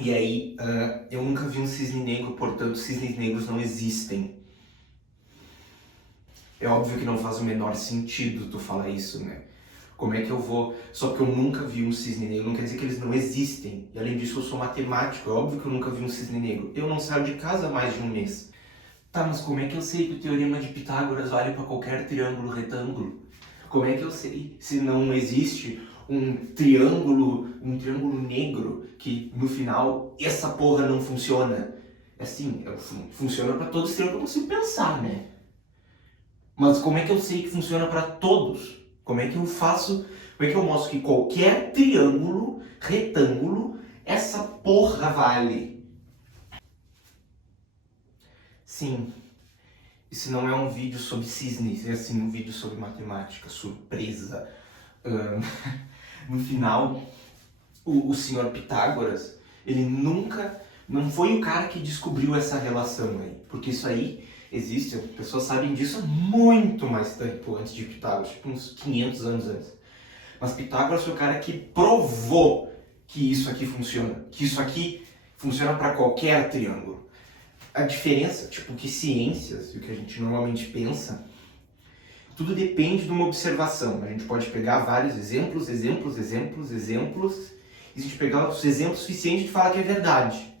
E aí, eu nunca vi um cisne negro, portanto, cisnes negros não existem. É óbvio que não faz o menor sentido tu falar isso, né? Como é que eu vou... Só porque eu nunca vi um cisne negro, não quer dizer que eles não existem. E além disso, eu sou matemático, é óbvio que eu nunca vi um cisne negro. Eu não saio de casa há mais de um mês. Tá, mas como é que eu sei que o teorema de Pitágoras vale para qualquer triângulo retângulo? Como é que eu sei se não existe um triângulo negro que no final essa porra não funciona? Assim, funciona para todos os triângulos se pensar, né? Mas como é que eu sei que funciona para todos? Como é que eu faço? Como é que eu mostro que qualquer triângulo, retângulo, essa porra vale? Sim, isso não é um vídeo sobre cisnes, é assim um vídeo sobre matemática, surpresa. Ahn, no final, o senhor Pitágoras, ele nunca, não foi o cara que descobriu essa relação aí, porque isso aí existe, as pessoas sabem disso há muito mais tempo antes de Pitágoras, tipo uns 500 anos antes. Mas Pitágoras foi o cara que provou que isso aqui funciona, que isso aqui funciona para qualquer triângulo. A diferença, tipo, que ciências, e o que a gente normalmente pensa, tudo depende de uma observação. A gente pode pegar vários exemplos, e se a gente pegar os exemplos suficientes, a gente fala que é verdade.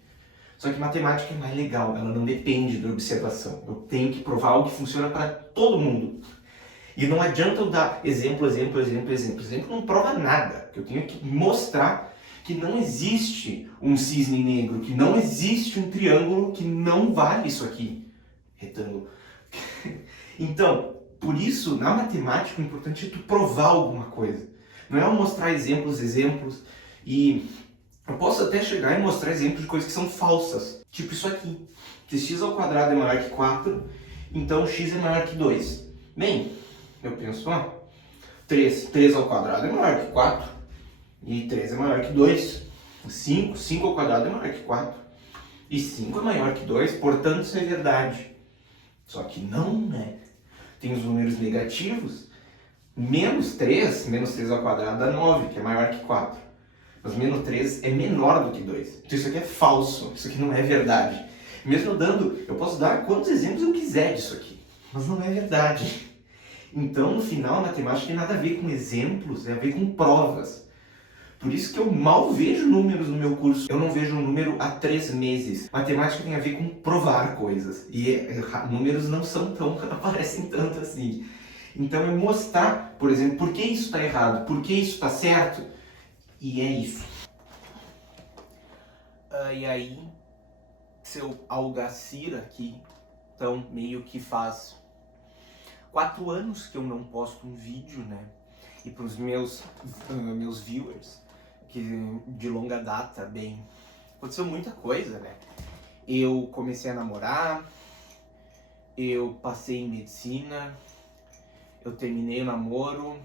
Só que matemática é mais legal, ela não depende da observação. Eu tenho que provar algo que funciona para todo mundo. E não adianta eu dar exemplo. Exemplo não prova nada. Eu tenho que mostrar que não existe um cisne negro, que não existe um triângulo que não vale isso aqui. Retângulo. Então, por isso, na matemática, o importante é tu provar alguma coisa. Não é eu mostrar exemplos, e eu posso até chegar e mostrar exemplos de coisas que são falsas. Tipo isso aqui. Se x ao quadrado é maior que 4, então x é maior que 2. Bem, eu penso, 3 ao quadrado é maior que 4, e 3 é maior que 2. 5 ao quadrado é maior que 4, e 5 é maior que 2, portanto isso é verdade. Só que não é. Tem os números negativos, menos 3 ao quadrado dá 9, que é maior que 4. Mas menos 3 é menor do que 2. Então isso aqui é falso, isso aqui não é verdade. Mesmo eu posso dar quantos exemplos eu quiser disso aqui, mas não é verdade. Então, no final, a matemática tem nada a ver com exemplos, tem a ver com provas. Por isso que eu mal vejo números no meu curso. Eu não vejo um número há 3 meses. Matemática tem a ver com provar coisas. E números não são tão, aparecem tanto assim. Então é mostrar, por exemplo, por que isso está errado, por que isso está certo. E é isso. E aí, seu Algacir aqui, então meio que faz 4 anos que eu não posto um vídeo, né? E para os meus viewers, que de longa data, bem, aconteceu muita coisa, né? Eu comecei a namorar, eu passei em medicina, eu terminei o namoro,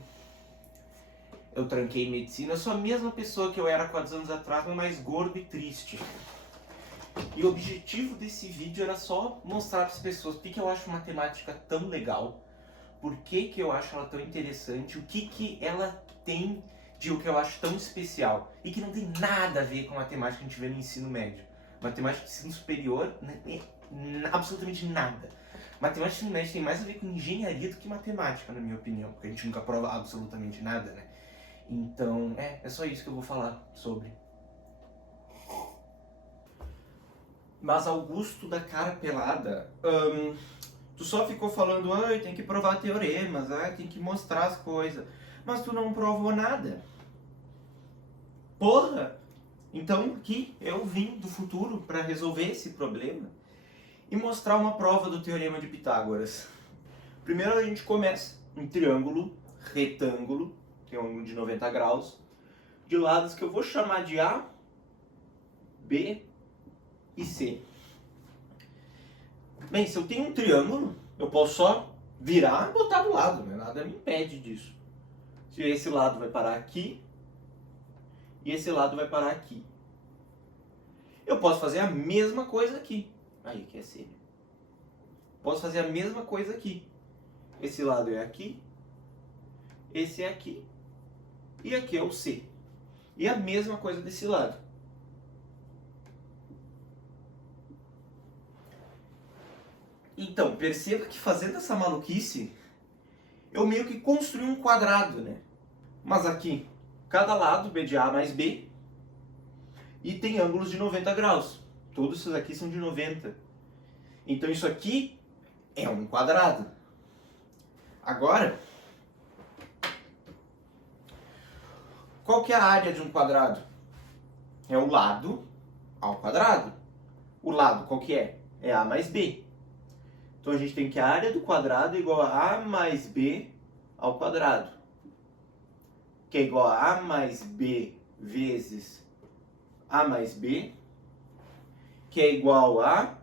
eu tranquei medicina. Eu sou a mesma pessoa que eu era 4 anos atrás, mas mais gordo e triste. E o objetivo desse vídeo era só mostrar para as pessoas por que eu acho matemática tão legal, por que eu acho ela tão interessante, o que ela tem de o que eu acho tão especial e que não tem nada a ver com a matemática que a gente vê no ensino médio. Matemática de ensino superior, absolutamente nada. Matemática de ensino médio tem mais a ver com engenharia do que matemática, na minha opinião, porque a gente nunca prova absolutamente nada, né? Então, é só isso que eu vou falar sobre. Mas Augusto da cara pelada, tu só ficou falando, tem que provar teoremas, tem que mostrar as coisas, mas tu não provou nada. Porra! Então aqui eu vim do futuro para resolver esse problema e mostrar uma prova do Teorema de Pitágoras. Primeiro a gente começa um triângulo retângulo, tem um ângulo de 90 graus, de lados que eu vou chamar de A, B e C. Bem, se eu tenho um triângulo, eu posso só virar e botar do lado, né? Nada me impede disso. Se esse lado vai parar aqui e esse lado vai parar aqui. Eu posso fazer a mesma coisa aqui. Aí que é C. Posso fazer a mesma coisa aqui. Esse lado é aqui, esse é aqui e aqui é o C. E a mesma coisa desse lado. Então, perceba que fazendo essa maluquice, eu meio que construí um quadrado, né? Mas aqui, cada lado, B de A mais B, e tem ângulos de 90 graus. Todos esses aqui são de 90. Então isso aqui é um quadrado. Agora, qual que é a área de um quadrado? É o lado ao quadrado. O lado qual que é? É A mais B. Então a gente tem que a área do quadrado é igual a A mais B ao quadrado, que é igual a A mais B vezes A mais B, que é igual a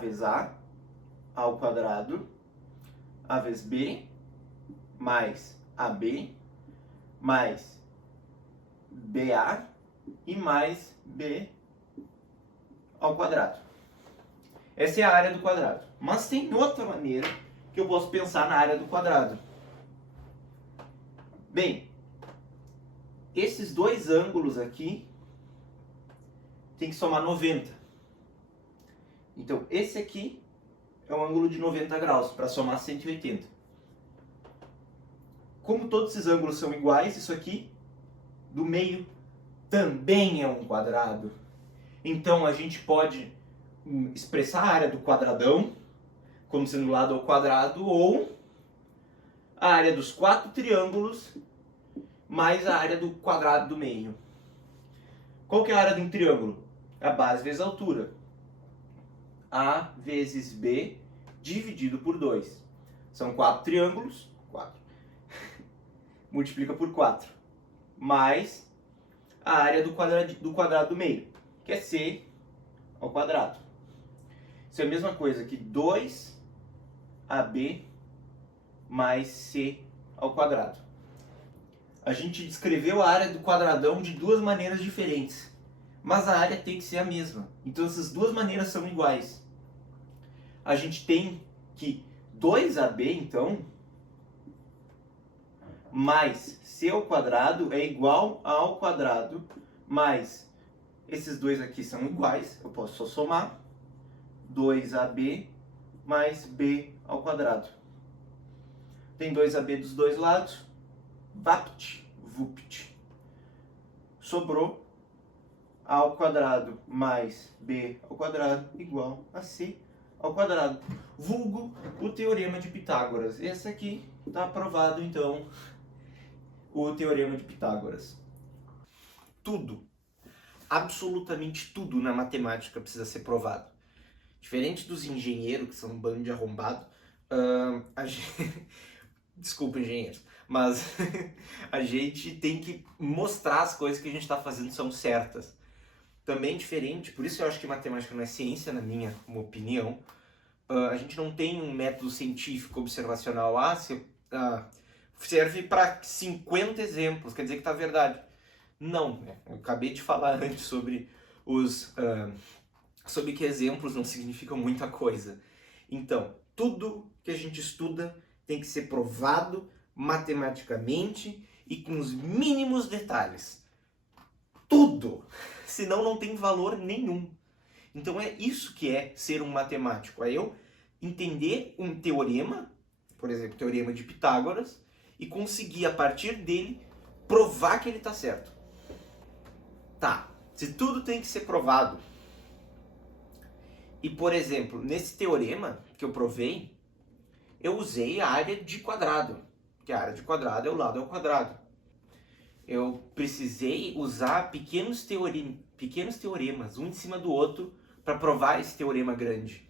vezes A ao quadrado, A vezes B, mais AB, mais BA e mais B ao quadrado. Essa é a área do quadrado. Mas tem outra maneira que eu posso pensar na área do quadrado. Bem, esses dois ângulos aqui tem que somar 90. Então, esse aqui é um ângulo de 90 graus para somar 180. Como todos esses ângulos são iguais, isso aqui do meio também é um quadrado. Então, a gente pode expressar a área do quadradão como sendo lado ao quadrado, ou a área dos 4 triângulos mais a área do quadrado do meio. Qual que é a área de um triângulo? A base vezes a altura. A vezes B dividido por 2. São 4 triângulos, 4. Multiplica por 4. Mais a área do quadrado do meio, que é C ao quadrado. Isso é a mesma coisa que 2AB mais C ao quadrado. A gente descreveu a área do quadradão de duas maneiras diferentes, mas a área tem que ser a mesma. Então essas duas maneiras são iguais. A gente tem que 2AB, então, mais C ao quadrado é igual a ao quadrado, mais esses dois aqui são iguais, eu posso só somar, 2AB mais B ao quadrado. Tem 2AB dos dois lados, vapt, vupt. Sobrou A ao quadrado mais B ao quadrado igual a C ao quadrado. Vulgo o teorema de Pitágoras. Esse aqui está aprovado, então, o teorema de Pitágoras. Tudo, absolutamente tudo na matemática precisa ser provado. Diferente dos engenheiros, que são um bando de arrombado, desculpa, engenheiros, mas a gente tem que mostrar as coisas que a gente está fazendo são certas. Também diferente, por isso eu acho que matemática não é ciência, na minha opinião. A gente não tem um método científico observacional. Serve para 50 exemplos, quer dizer que está verdade. Não, né? Eu acabei de falar antes sobre sobre que exemplos não significam muita coisa. Então, tudo que a gente estuda tem que ser provado matematicamente e com os mínimos detalhes. Tudo! Senão não tem valor nenhum. Então é isso que é ser um matemático. É eu entender um teorema, por exemplo, o teorema de Pitágoras, e conseguir, a partir dele, provar que ele está certo. Tá, se tudo tem que ser provado, e por exemplo, nesse teorema que eu provei, eu usei a área de quadrado, que a área de quadrado é o lado ao quadrado. Eu precisei usar pequenos teoremas, um em cima do outro, para provar esse teorema grande.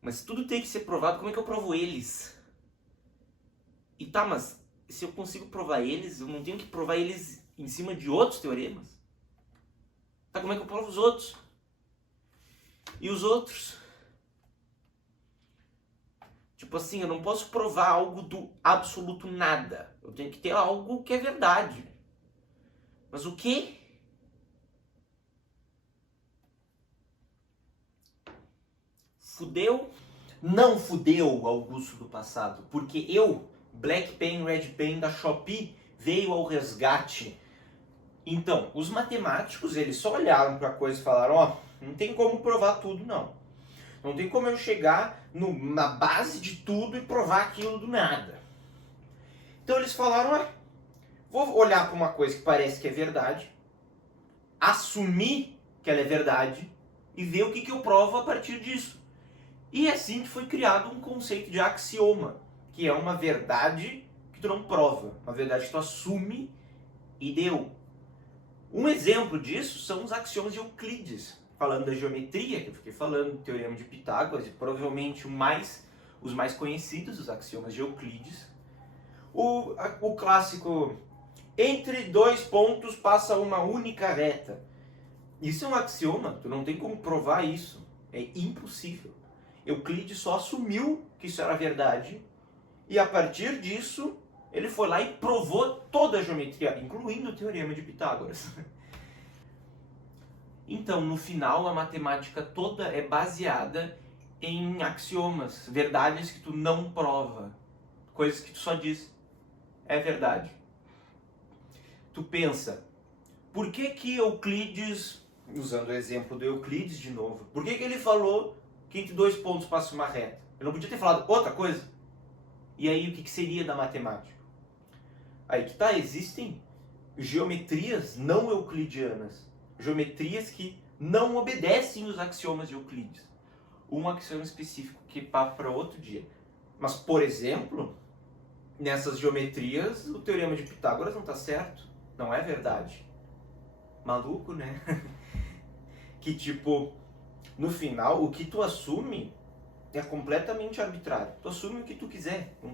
Mas tudo tem que ser provado, como é que eu provo eles? E tá, mas se eu consigo provar eles, eu não tenho que provar eles em cima de outros teoremas? Tá, como é que eu provo os outros? E os outros? Tipo assim, eu não posso provar algo do absoluto nada. Eu tenho que ter algo que é verdade. Mas o quê? Fudeu? Não fudeu, Augusto do passado. Porque eu, Black Pen, Red Pen da Shopee, veio ao resgate. Então, os matemáticos, eles só olharam para a coisa e falaram, ó, não tem como provar tudo, não. Não tem como eu chegar na base de tudo e provar aquilo do nada. Então eles falaram, vou olhar para uma coisa que parece que é verdade, assumir que ela é verdade e ver o que eu provo a partir disso. E assim que foi criado um conceito de axioma, que é uma verdade que tu não prova, uma verdade que tu assume e deu. Um exemplo disso são os axiomas de Euclides. Falando da geometria, que eu fiquei falando, do Teorema de Pitágoras, e provavelmente os mais conhecidos, os axiomas de Euclides. O clássico, entre dois pontos passa uma única reta. Isso é um axioma, tu não tem como provar isso, é impossível. Euclides só assumiu que isso era verdade, e a partir disso, ele foi lá e provou toda a geometria, incluindo o Teorema de Pitágoras. Então, no final, a matemática toda é baseada em axiomas, verdades que tu não prova, coisas que tu só diz, é verdade. Tu pensa, por que Euclides, usando o exemplo do Euclides de novo, por que ele falou que entre dois pontos passa uma reta? Ele não podia ter falado outra coisa? E aí, o que seria da matemática? Aí que tá, existem geometrias não euclidianas, geometrias que não obedecem os axiomas de Euclides. Um axioma específico que papo para outro dia. Mas, por exemplo, nessas geometrias, o Teorema de Pitágoras não está certo. Não é verdade. Maluco, né? Que tipo, no final, o que tu assume é completamente arbitrário. Tu assume o que tu quiser. Não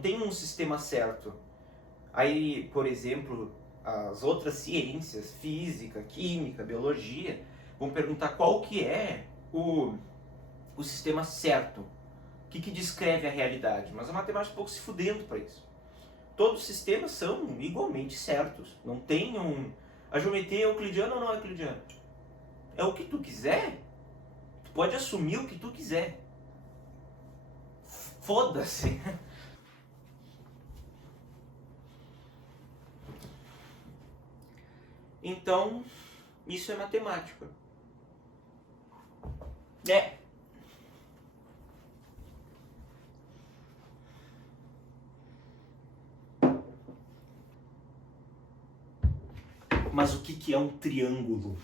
tem um sistema certo. Aí, por exemplo, as outras ciências, física, química, biologia, vão perguntar qual que é o sistema certo. O que descreve a realidade? Mas a matemática é um pouco se fudendo para isso. Todos os sistemas são igualmente certos. Não tem a geometria é euclidiana ou não é euclidiana? É o que tu quiser. Tu pode assumir o que tu quiser. Foda-se. Então, isso é matemática. Mas o que é um triângulo?